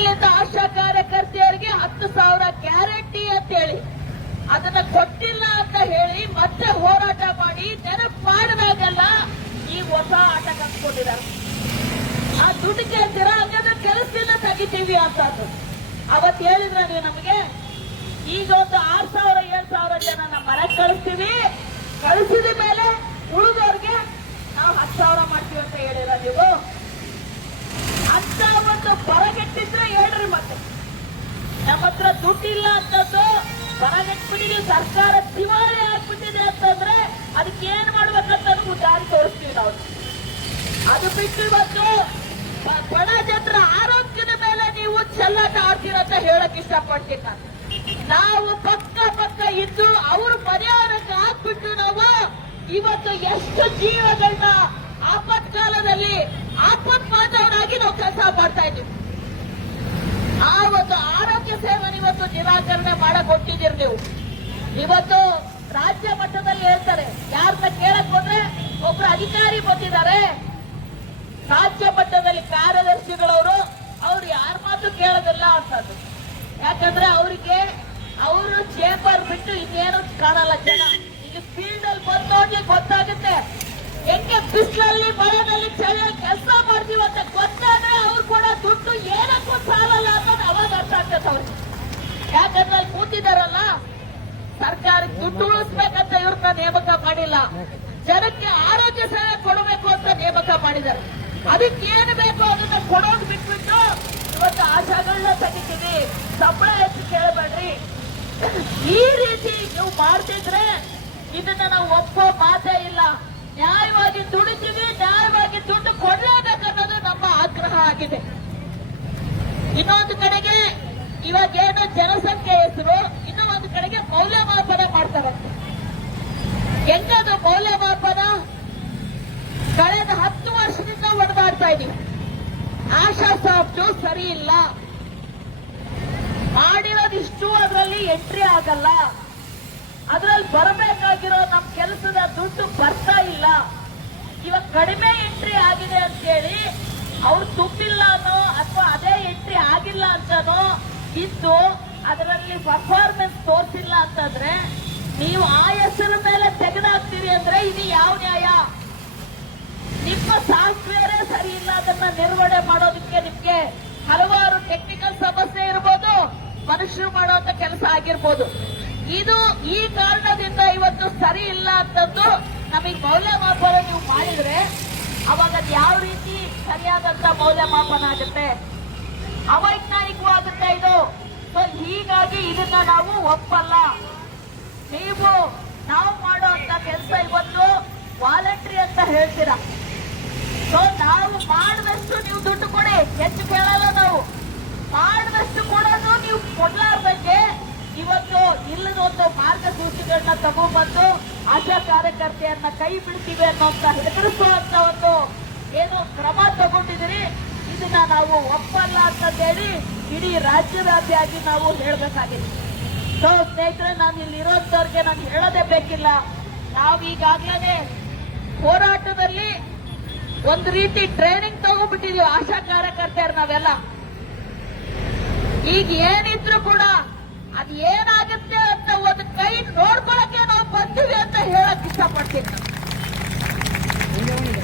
ದುಡ್ಡಿಲ್ಲದ ಆಶಾ ಕಾರ್ಯಕರ್ತೆಯರಿಗೆ 10,000 ಗ್ಯಾರಂಟಿ ಅಂತ ಹೇಳಿ ಅದನ್ನ ಕೊಟ್ಟಿಲ್ಲ ಅಂತ ಹೇಳಿ ಮತ್ತೆ ಹೋರಾಟ ಮಾಡಿ ನೆನಪು ಮಾಡಿದಾಗೆಲ್ಲ ಈ ಹೊಸ ಆಟ ಕಂಡುಕೊಂಡಿದ್ದಾರೆ. ಆ ದುಡ್ಡು ಕೇಳ್ತೀರಾ, ಹಂಗಾದ್ರೆ ಕೆಲಸದಿಂದ ತೆಗಿತೀವಿ ಅಂತ ಅವತ್ತು ಹೇಳಿದ್ರೆ ನೀವು ನಮಗೆ. ಈಗ ಒಂದು 6,000 7,000 ಜನ ಮನೆಗೆ ಕಳಿಸ್ತೀವಿ, ಕಳಿಸಿದ ಮೇಲೆ ಉಳಿದವ್ರಿಗೆ ನಾವು 10,000 ಮಾಡ್ತೀವಿ ಅಂತ ಹೇಳಿರ ನೀವು. ಅಂತ ಒಂದು ಹೊರಗೆಟ್ಟಿದ್ರೆ ಹೇಳ್ರಿ. ಮತ್ತೆ ನಮ್ಮ ಹತ್ರ ದುಡ್ಡಿಲ್ಲ ಅಂತಂದು ಹೊರಗೆಟ್ಬಿಟ್ಟಿದೀವಿ, ಸರ್ಕಾರ ದಿವಾಳಿ ಆಗ್ಬಿಟ್ಟಿದೆ ಅಂತಂದ್ರೆ ಅದಕ್ಕೆ ಏನ್ ಮಾಡ್ಬೇಕಂತ ನಮಗೂ ದಾರಿ ತೋರಿಸ್ತೀವಿ ನಾವು. ಅದು ಬಿಟ್ಟು ಇವತ್ತು ಬಡ ಜನರ ಆರೋಗ್ಯದ ಮೇಲೆ ನೀವು ಚೆಲ್ಲಾಟ ಆಡ್ತೀರಂತ ಹೇಳಕ್ ಇಷ್ಟಪಡ್ತೀನಿ ನಾನು. ನಾವು ಪಕ್ಕ ಇದ್ದು ಅವರು ಪರಿಹಾರಕ್ಕೆ ಹಾಕ್ಬಿಟ್ಟು ನಾವು ಇವತ್ತು ಎಷ್ಟು ಜೀವಗಳನ್ನ ಆಪತ್ಕಾಲದಲ್ಲಿ ಆಪತ್ಪಾತವರಾಗಿ ನಾವು ಕೆಲಸ ಮಾಡ್ತಾ ಇದ್ದೀವಿ. ಆ ಒಂದು ಆರೋಗ್ಯ ಸೇವೆಯನ್ನು ಇವತ್ತು ನಿರಾಕರಣೆ ಮಾಡಕ್ ಕೊಟ್ಟಿದ್ದೀರಿ ನೀವು. ಇವತ್ತು ರಾಜ್ಯ ಮಟ್ಟದಲ್ಲಿ ಹೇಳ್ತಾರೆ, ಯಾರನ್ನ ಕೇಳಕ್ ಹೋದ್ರೆ ಒಬ್ರು ಅಧಿಕಾರಿ ಬಂದಿದ್ದಾರೆ, ರಾಜ್ಯ ಮಟ್ಟದಲ್ಲಿ ಕಾರ್ಯದರ್ಶಿಗಳವರು, ಅವ್ರು ಯಾರ ಮಾತು ಕೇಳೋದಿಲ್ಲ ಅಂತದ್ದು. ಯಾಕಂದ್ರೆ ಅವರಿಗೆ ಅವರು ಚೇಂಬರ್ ಬಿಟ್ಟು ಇನ್ನೇನು ಕಾಣಲ್ಲ ಜನ. ಈಗ ಫೀಲ್ಡ್ ಅಲ್ಲಿ ಬಂದು ನೋಡ್ಲಿಕ್ಕೆ ಗೊತ್ತಾಗುತ್ತೆ ಹೆಂಗೆ ಬಿಸಿಲಲ್ಲಿ ಮಳೆಯಲ್ಲಿ ಚಳಿಯಲ್ಲಿ ಕೆಲಸ ಮಾಡ್ತೀವಿ ಅಂತ ಗೊತ್ತಾದ್ರೆ ಅವ್ರು ಕೂಡ ದುಡ್ಡು ಏನಕ್ಕೂ ಸಾಲಲ್ಲ ಅಂತ ಅವಾಗ ಅರ್ಥ ಆಗ್ತದೆ ಅವ್ರಿಗೆ. ಯಾಕಂದ್ರೆ ಅಲ್ಲಿ ಕೂತಿದಾರಲ್ಲ, ಸರ್ಕಾರಕ್ಕೆ ದುಡ್ಡು ಉಳಿಸ್ಬೇಕಂತ ಇವ್ರನ್ನ ನೇಮಕ ಮಾಡಿಲ್ಲ, ಜನಕ್ಕೆ ಆರೋಗ್ಯ ಸೇವೆ ಕೊಡಬೇಕು ಅಂತ ನೇಮಕ ಮಾಡಿದ್ದಾರೆ. ಅದಕ್ಕೆ ಏನು ಬೇಕೋ ಅದನ್ನ ಕೊಡೋದು ಬಿಟ್ಬಿಟ್ಟು ಇವತ್ತು ಆಶಾಗಳನ್ನ ತೆಗಿತೀವಿ, ಸಂಬಳ ಹೆಚ್ಚು ಕೇಳಬೇಡ್ರಿ, ಈ ರೀತಿ ನೀವು ಮಾಡ್ತಿದ್ರೆ ಇದನ್ನ ನಾವು ಒಪ್ಪೋ ಮಾತೇ ಇಲ್ಲ. ನ್ಯಾಯವಾಗಿ ದುಡಿತೀವಿ, ನ್ಯಾಯವಾಗಿ ದುಡ್ಡು ಕೊಡಲೇಬೇಕನ್ನೋದು ನಮ್ಮ ಆಗ್ರಹ ಆಗಿದೆ. ಇನ್ನೊಂದು ಕಡೆಗೆ ಇವಾಗೇನು ಜನಸಂಖ್ಯೆ ಹೆಸರು, ಇನ್ನೂ ಒಂದು ಕಡೆಗೆ ಮೌಲ್ಯಮಾಪನ ಮಾಡ್ತಾರಂತೆ. ಹೆಂಗದು ಮೌಲ್ಯಮಾಪನ? ಕಳೆದ 10 ವರ್ಷದಿಂದ ಹೊಡೆದಾಡ್ತಾ ಇದೀವಿ. ಆಶಾ ಸಾಫ್ಟ್ ಸರಿ ಇಲ್ಲ, ಮಾಡಿರೋದಿಷ್ಟು ಅದರಲ್ಲಿ ಎಂಟ್ರಿ ಆಗಲ್ಲ, ಅದರಲ್ಲಿ ಬರಬೇಕಾಗಿರೋ ನಮ್ಮ ಕೆಲಸದ ದುಡ್ಡು ಬರ್ತಾ ಇಲ್ಲ. ಇವಾಗ ಕಡಿಮೆ ಎಂಟ್ರಿ ಆಗಿದೆ ಅಂತ ಹೇಳಿ ಅವ್ರು ತುಂಬಿಲ್ಲ ಅನ್ನೋ ಅಥವಾ ಅದೇ ಎಂಟ್ರಿ ಆಗಿಲ್ಲ ಅಂತನೋ ಇದ್ದು ಅದರಲ್ಲಿ ಪರ್ಫಾರ್ಮೆನ್ಸ್ ತೋರಿಸಿಲ್ಲ ಅಂತಂದ್ರೆ ನೀವು ಆ ಹೆಸರ ಮೇಲೆ ತೆಗೆದಾಕ್ತೀರಿ ಅಂದ್ರೆ ಇದು ಯಾವ ನ್ಯಾಯ? ನಿಮ್ಮ ಸಾಫ್ಟ್ವೇರೇ ಸರಿ ಇಲ್ಲ, ಅದನ್ನ ನಿರ್ವಹಣೆ ಮಾಡೋದಕ್ಕೆ ನಿಮ್ಗೆ ಹಲವಾರು ಟೆಕ್ನಿಕಲ್ ಸಮಸ್ಯೆ ಇರ್ಬೋದು, ಮನುಷ್ಯರು ಮಾಡುವಂತ ಕೆಲಸ ಆಗಿರ್ಬೋದು. ಇದು ಈ ಕಾರಣದಿಂದ ಇವತ್ತು ಸರಿ ಇಲ್ಲ ಅಂತಂದು ನಮಗೆ ಮೌಲ್ಯಮಾಪನ ನೀವು ಮಾಡಿದ್ರೆ ಅವಾಗ ಅದು ಯಾವ ರೀತಿ ಸರಿಯಾದಂತ ಮೌಲ್ಯಮಾಪನ ಆಗುತ್ತೆ? ಅವೈಜ್ಞಾನಿಕವಾಗುತ್ತೆ ಇದು. ಸೊ ಹೀಗಾಗಿ ಇದನ್ನ ನಾವು ಒಪ್ಪಲ್ಲ. ನಾವು ಮಾಡುವಂತ ಕೆಲಸ ಇವತ್ತು ವಾಲಂಟ್ರಿ ಅಂತ ಹೇಳ್ತೀರಾ. ಸೊ ನಾವು ಮಾಡಿದಷ್ಟು ನೀವು ದುಡ್ಡು ಕೊಡಿ, ಹೆಚ್ಚು ಕೇಳಲ್ಲ. ನಾವು ಮಾಡಿದಷ್ಟು ಕೊಡೋದು ನೀವು ಕೊಡ್ಲಾರ್ದಂಗೆ ಇವತ್ತು ಇಲ್ಲದ ಒಂದು ಮಾರ್ಗಸೂಚಿಗಳನ್ನ ತಗೊಂಡ್ಬಂದು ಆಶಾ ಕಾರ್ಯಕರ್ತೆಯನ್ನ ಕೈ ಬಿಡ್ತೀವಿ ಅನ್ನೋಂತ ಹೆದರಿಸುವಂತ ಒಂದು ಏನು ಕ್ರಮ ತಗೊಂಡಿದ್ದೀರಿ, ಇದನ್ನ ನಾವು ಒಪ್ಪಲ್ಲ ಅಂತ ಹೇಳಿ ಇಡೀ ರಾಜ್ಯವ್ಯಾಪಿಯಾಗಿ ನಾವು ಹೇಳಬೇಕಾಗಿದೆ. ಸೊ ಸ್ನೇಹಿತರೆ, ನಾನು ಇಲ್ಲಿ ಇರೋಂಥವ್ರಿಗೆ ನಾನು ಹೇಳೋದೇ ಬೇಕಿಲ್ಲ. ನಾವು ಈಗಾಗಲೇ ಹೋರಾಟದಲ್ಲಿ ಒಂದು ರೀತಿ ಟ್ರೈನಿಂಗ್ ತಗೊಂಡ್ಬಿಟ್ಟಿದೀವಿ ಆಶಾ ಕಾರ್ಯಕರ್ತೆಯರು ನಾವೆಲ್ಲ. ಈಗ ಏನಿದ್ರು ಕೂಡ ಅದು ಏನಾಗುತ್ತೆ ಅಂತ ಒಂದು ಕೈ ನೋಡ್ಕೊಳಕ್ಕೆ ನಾವು ಬರ್ತೀವಿ ಅಂತ ಹೇಳಕ್ ಇಷ್ಟಪಡ್ತೀನಿ.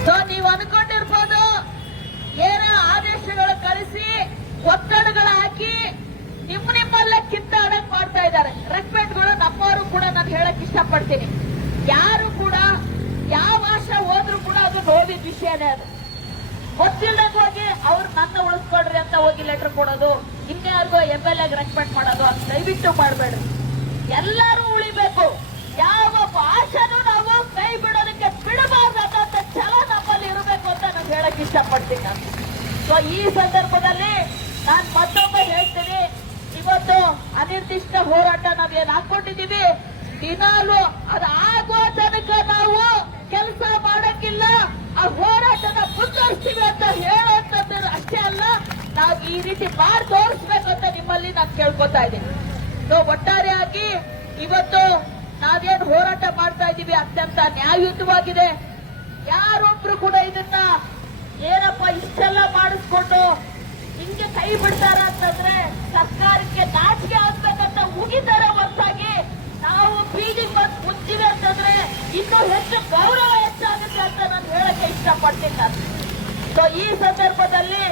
ಸೊ ನೀವು ಅನ್ಕೊಂಡಿರ್ಬೋದು ಏನೋ ಆದೇಶಗಳು ಕಳಿಸಿ ಒತ್ತಡಗಳು ಹಾಕಿ ನಿಮ್ಮಲ್ಲೇ ಕಿತ್ತಾಡಕ್ ಮಾಡ್ತಾ ಇದ್ದಾರೆ. ರೆಸ್ಪೆಕ್ಟ್ಗಳು ನಮ್ಮವರು ಕೂಡ ನಾನು ಹೇಳಕ್ ಇಷ್ಟಪಡ್ತೀನಿ. ಯಾರು ಕೂಡ ಯಾವ ಆಶಾ ಹೋದ್ರು ಕೂಡ ಅದು ನೋವಿನ ವಿಷಯನೇ. ಅದು ಗೊತ್ತಿಲ್ಲದಾಗ ಹೋಗಿ ಅವ್ರು ನನ್ನ ಉಳಿಸ್ಕೊಡ್ರಿ ಅಂತ ಹೋಗಿ ಲೆಟರ್ ಕೊಡೋದು, ಇನ್ಯಾರಿಗೋ MLA ರೆಸ್ಪೆಕ್ಟ್ ಮಾಡೋದು ಅಂತ ದಯವಿಟ್ಟು ಮಾಡಬೇಡ್ರಿ. ಎಲ್ಲರೂ ಉಳಿಬೇಕು. ಯಾವ ಆಶಾನು ನಾವು ಕೈ ಬಿಡೋದಕ್ಕೆ ಬಿಡಬಾರ್ದಂತ ಛಲ ನಮ್ಮಲ್ಲಿ ಇರಬೇಕು ಅಂತ ನಾನು ಹೇಳಕ್ ಇಷ್ಟಪಡ್ತೀನಿ ನಾನು. ಸೊ ಈ ಸಂದರ್ಭದಲ್ಲಿ ನಾನು ಮತ್ತೊಮ್ಮೆ ಹೇಳ್ತೀನಿ, ಇವತ್ತು ಅನಿರ್ದಿಷ್ಟ ಹೋರಾಟ ನಾವೇನು ಹಾಕೊಂಡಿದ್ದೀವಿ, ದಿನಾಲು ಅದು ಆಗುವ ತನಕ ನಾವು ಕೆಲಸ ಮಾಡಕ್ಕಿಲ್ಲ, ಆ ಹೋರಾಟನ ಮುಂದುವರಿಸ್ತೀವಿ ಅಂತ ಹೇಳುವಂತದ್ದು ಅಷ್ಟೇ ಅಲ್ಲ, ನಾವು ಈ ರೀತಿ ಮಾಡಿ ತೋರಿಸ್ಬೇಕು ಅಂತ ನಿಮ್ಮಲ್ಲಿ ನಾನು ಕೇಳ್ಕೊತಾ ಇದ್ದೀನಿ. ಒಟ್ಟಾರೆಯಾಗಿ ಇವತ್ತು ನಾವೇನು ಹೋರಾಟ ಮಾಡ್ತಾ ಇದ್ದೀವಿ ಅತ್ಯಂತ ನ್ಯಾಯಯುತವಾಗಿದೆ. ಯಾರೊಬ್ರು ಕೂಡ ಇದನ್ನ ಏನಪ್ಪ ಇಷ್ಟೆಲ್ಲ ಮಾಡಿಸ್ಕೊಂಡು ಹಿಂಗೆ ಕೈ ಬಿಡ್ತಾರ ಅಂತಂದ್ರೆ ಸರ್ಕಾರಕ್ಕೆ ನಾಚಿಕೆ ಆಗ್ಬೇಕಂತ ಮುಗಿತಾರೆ ಹೊರತಾಗಿ ನಾವು ಬೀದಿಗೆ ಬಂದು ಕುಂತೀವಿ ಅಂತಂದ್ರೆ ಇನ್ನೂ ಹೆಚ್ಚು ಗೌರವ ಹೆಚ್ಚಾಗುತ್ತೆ ಅಂತ ನಾನು ಹೇಳಕ್ಕೆ ಇಷ್ಟಪಡ್ತೀನಿ ನಾನು. ಸೊ ಈ ಸಂದರ್ಭದಲ್ಲಿ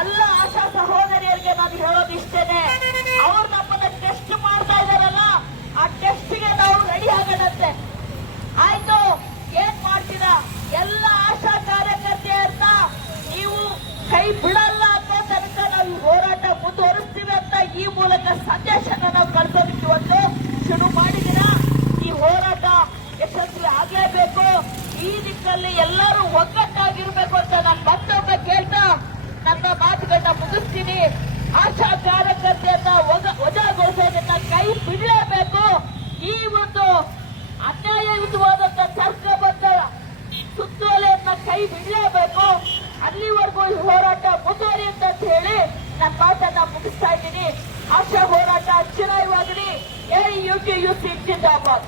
ಎಲ್ಲ ಆಶಾ ಸಹೋದರಿಯರಿಗೆ ನಾನು ಹೇಳೋದು ಇಷ್ಟೇನೆ, ಅವ್ರು ನಮ್ಮನ್ನ ಟೆಸ್ಟ್ ಮಾಡ್ತಾ ಇದಾರಲ್ಲ, ಆ ಟೆಸ್ಟ್ಗೆ ನಾವು ರೆಡಿ ಆಗೋಣಂತೆ. ಆಯ್ತು, ಏನ್ ಮಾಡ್ತೀರಾ ಎಲ್ಲ ಆಶಾ ಕಾರ್ಯಕರ್ತೆಯನ್ನ ನೀವು ಕೈ ಬಿಡಲ್ಲ ಅನ್ನೋ ತನಕ ನಾವು ಈ ಹೋರಾಟ ಮುಂದುವರಿಸ್ತೀವಿ ಅಂತ ಈ ಮೂಲಕ ಸಂದೇಶನ ನಾವು ಕಳ್ಸೋದಕ್ಕೆ ಇವತ್ತು ಶುರು ಮಾಡಿದಿರ. ಈ ಹೋರಾಟ ಯಶಸ್ವಿ ಆಗಲೇಬೇಕು. ಈ ನಿಟ್ಟಿನಲ್ಲಿ ಎಲ್ಲರೂ ಒಗ್ಗಟ್ಟಾಗಿರ್ಬೇಕು ಅಂತ ನಾನು ಮತ್ತೊಮ್ಮೆ ಕೇಳ್ತಾ ನನ್ನ ಮಾತುಗಳನ್ನ ಮುಗಿಸ್ತೀನಿ. ಆಶಾ ಕಾರ್ಯಕರ್ತೆಯನ್ನ ವಜಾಗೊಳಿಸೋದನ್ನ ಕೈ ಬಿಡಲೇಬೇಕು. ಈ ಒಂದು ಅನ್ಯಾಯಯುತವಾದಂತ ತರ್ಕಬದ್ಧ ಸುತ್ತೋಲೆಯನ್ನ ಕೈ ಬಿಡಲೇಬೇಕು. ಅಲ್ಲಿವರೆಗೂ ಈ ಹೋರಾಟ ಮುಂದುವರಿಯುತ್ತೆ ಅಂತ ಹೇಳಿ ನನ್ನ ಮಾತನ್ನ ಮುಗಿಸ್ತಾ ಇದ್ದೀನಿ. ಆಶಾ ಹೋರಾಟ ಚಿರಾಯವಾಗಲಿ. AUTUC ಜಿಂದಾಬಾದ್.